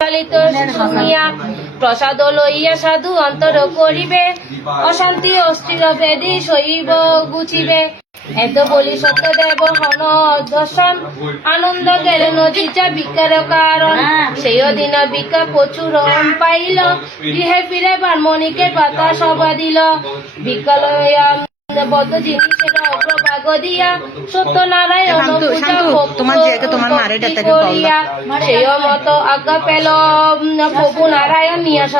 শুনিয়া প্রসাদ লইয়া সাধু অন্তর করিবে, অশান্তি অস্থির বেদি শৈব গুছিবে। এত বলি সত্যদেব হন দর্শন, আনন্দ গেলে নদীচা ভিক্ষার কারণ। সেই দিন ভিক্ষা প্রচুর পাইল, গৃহে ফিরে ব্রাহ্মণীকে পাতা সভা দিল। ভিক্ষা লইয়া বদ্ধ জিনিসের অগ্রভাগ দিয়া সত্যনারায়ণ করিয়া সেই মতো আজ্ঞা পেল প্রভু নারায়ণ নিয়াস।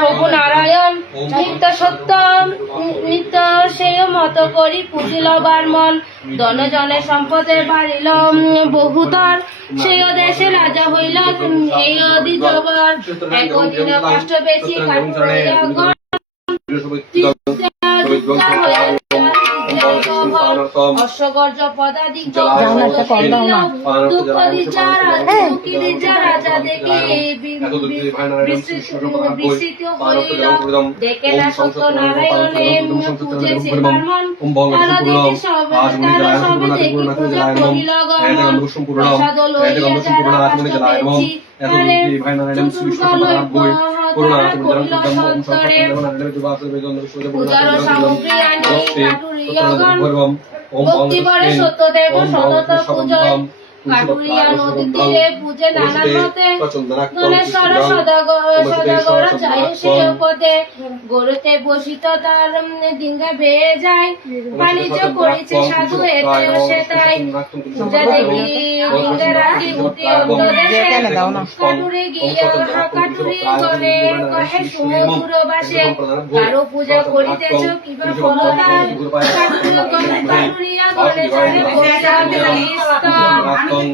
প্রভু নারায়ণ নিত্য সত্য নিত্য সেই মতো করি পুজিল ব্রাহ্মণ। ধনজনে সম্পদে বাড়িল বহুতর, সেই দেশে রাজা হইল এই দ্বিতীয়বার। একদিনে কষ্ট বেশি অশ্বগর্জ পদাধিক রাজা দেখে বিস্মৃত হইল, দেখে না সত্যনারায়ণে পূজেছে ব্রাহ্মণ। তারা দেখে সবে দেখি পূজা করিল গমন। প্রসাদ লইয়া যারা পাঁচটা পেয়েছি পূজার সামগ্রী আনি ভক্তি করে সত্যদেব সতত পূজয়। কাটুরিয়া নদী তীরে পূজে নানা মতে, গণেশ্বর সদাগর চাই সে পদে। গরুতে বসিত তার ডিঙ্গা বেয়ে যায়, বাণিজ্য করেছে সাধু এটাই সেটাই। পূজা দেখি ডিঙ্গা রাখি উঠে অন্তদেশে, কাটুরে গিয়া কাটুরি গলে কহে সমুদ্র বাসে। কারো পূজা করিতেছ কিবা ফলদার, কাটুরিয়া গলে জানে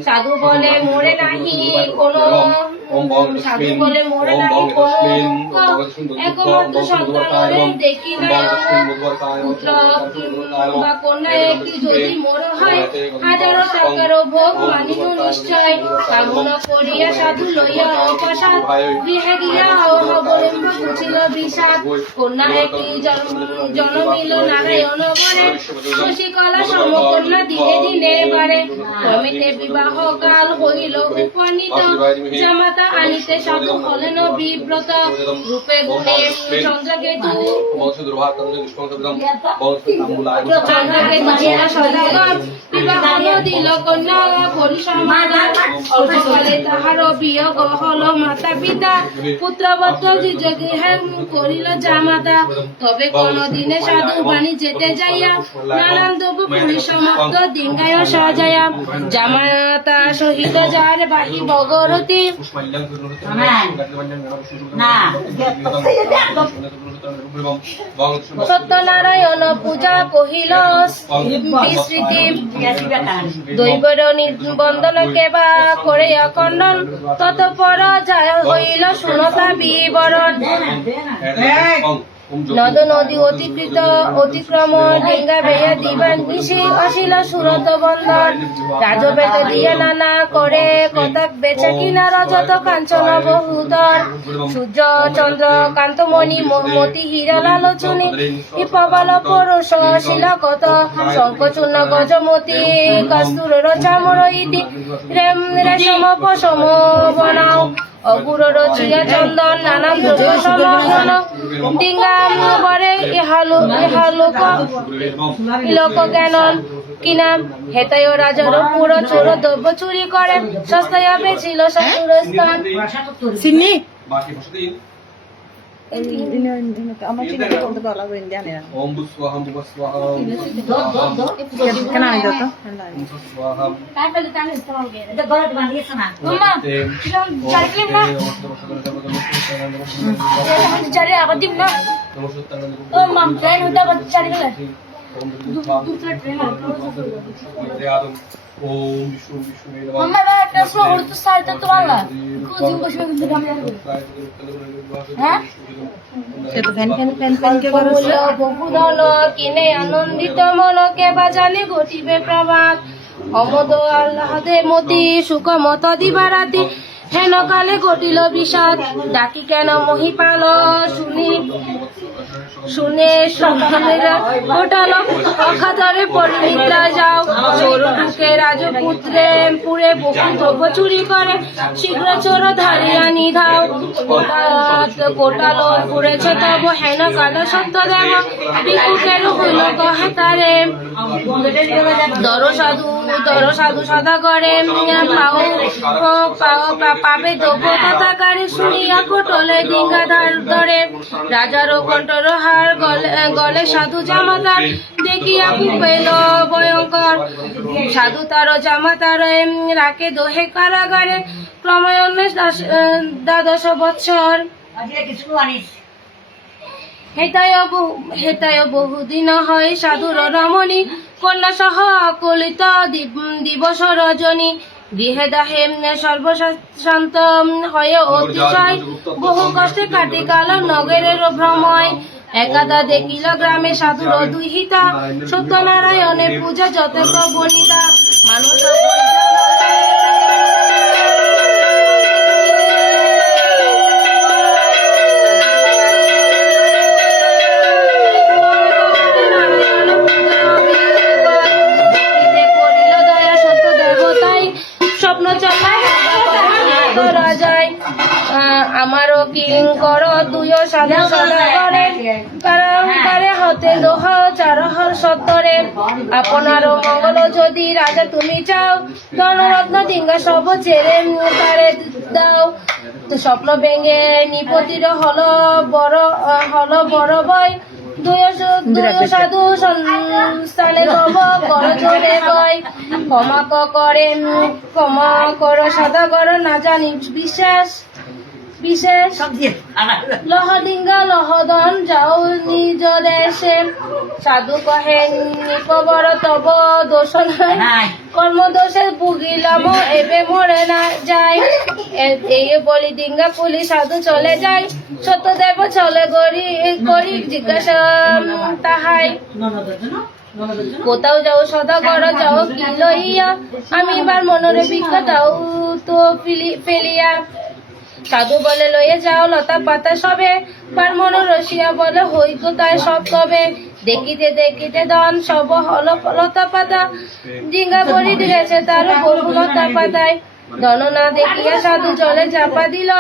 সাধু বলে মোরে নাহি কোনো, সাধু বলে মোরে নাহি কোনো একমাত্র সন্তানরে দেখি না পুত্র বা কন্যা একটি যদি মোর হয়, হাজারো টাকার ভোগ মানিব নিশ্চয়। কামনা করিয়া সাধু লইয়া অপ্রসাদ, গৃহে গিয়া অবলম্ব বুঝিল বিষাদ। কন্যা একটি জন্মিল নারায়ণ বরে, শশীকলা সমকন্যা দিনে দিনে বাড়ে। ক্রমেতে বিবাহ কাল হইল উপনীত, জামাতা আনিতে সাধু হলেন বিব্রত। রূপে গুণে চন্দ্রকেতু বিবাহ দিল কন্যা পরিসমাদান। অল্পকালে তাহার বিয়োগ হল মাতা পিতা, পুত্রবত্র গৃহে করিল জামাতা। তবে কোনদিনে সাধু বাণী যেতে যাইয়া, নানান দ্রব্য পরিসমাপ্ত ডিঙ্গায় সাজায়া। জামাতা সহিত যার বাহি ভগরতী, সত্যনারায়ণ পূজা কহিল বিস্মৃতি। দৈবর বন্দন কেবা করে খণ্ডন, তৎপর যায় হইল শুনতা বিবরণ। নদ নদী অতিক্রম ডিঙ্গা বেয়া দিবান নিশি, অশিল সুরত বন্দর। রাজবেদ দিয়ে নানা করে কতক বেচা কিনা, রজত কাঞ্চন বহুদর। সূর্য চন্দ্র কান্তমণি মতি হীরা লালোচনী, পবল পরশ শিলা কত। শঙ্খচূর্ণ গজমতি কস্তুর চামর ইতি, রেশম পশম বনাও। অগুর রচিয়া চন্দন নানান দ্রব্য সমাগম, ডিঙ্গা বরে লোক জ্ঞানন কিনা। হেতায় রাজার পুর চোর দ্রব্য চুরি করে, সস্তায় বেছিল শত্রুর স্থান। আমার চিন্তা করতে ভালো হবে জানি না। ওম বুস্বাহাম বুস্বাহাম কেন আই দাও তো কাই ফেলে টানে ইস্তেমাল করে এটা গলত বানিয়েছ না মাম্মা কিরম চারি ক্লিপ না চারি আবার দিম না ও মাম ট্রেন হইতা বাদ চারি গেল दूसरा ट्रेन ओम विष्णु विष्णु माम्मा बा একটা শহর তো সাইতে তো বাংলা কোজি বসে কিন্তু গামলা হ্যাঁ সে তো ফ্যান কে বলল বহুদল কিনে আনন্দিত মনকে বাজালে ঘটিবে প্রভাত। অমদ আল্লাহদে মতি সুখ মত দিবারাতি, হেন কালে ঘটিল বিষাদ। ডাকি কেন মহিপাল শুনি শুনে সকলেরা ওঠালো অখাতরে পরিমিত্রা যাও চোরকে রাজপুত্রে পুরে বহু দ্রব্য চুরি করে শীঘ্র চোর ধরিয়া নিধাও কোটালো পুরেছে তব হেন কালো সত্য দেব বিকুটের হইল কহে তারে দর সাধু সদা করে পাবে দ্রব্যতাকারে শুনিয়া কোটলে ডিঙ্গা ধার ধরে রাজার কণ্ঠর হার গলে সাধু জামাতার দেখিয়া পেল ভয়ঙ্কর সাধু তার জামাতার রাখে দোহে কারাগারে ক্রমান্বয়ে 12 বৎসর হেতায় বহুদিন হয় সাধুর রমণী কন্যা সহ কলিত দিবস রজনী গৃহে দাহে সর্বশান্ত হয়ে অতিশয় বহু কষ্টে কাটি কাল নগরের ভ্রময় একাদা দেখিল গ্রামে সাধুর দুহিতা সত্যনারায়ণের পূজা যতক বনিতা মানুষ স্বপ্ন চলায় রাজায় আমারও কিঙ্কর দুই সাধু সদা করে হতে দোহ চারহর সত্তরে আপনারও মঙ্গল যদি রাজা তুমি চাও ধনরত্ন ডিঙ্গা সব ছেড়ে তারে দাও স্বপ্ন ভেঙে নিপতির হলো বড় ভয় দুই সাধু স্থানে তব কর জোরে গয় ক্ষমা কর সদা কর না জানি বিশেষ লহডিঙ্গা লহদন যাও নিজ দেশে সাধু কহে নিপবর তব দোষ নাই কর্মদোষে ভুগিলাম এবে মরে না যায় এই বলি ডিঙ্গা পুলি সাধু চলে যায় সত্যদেব চলে করি জিজ্ঞাসা তাহাই কোথাও যাও সদা করো যাও কি লইয়া আমি এবার মনরে ভিক্ষা দাও তো ফেলিয়া সাধু বলে লইয়ে যাও লতা পাতা সবে বার মন রসিয়া বলে হইত তাই সব তবে দেখিতে দেখিতে দন সব হল লতা পাতা ডিঙ্গা পরি গেছে তার বহু লতা পাতায় ধন না দেখিয়া সাধু জলে চাপা দিল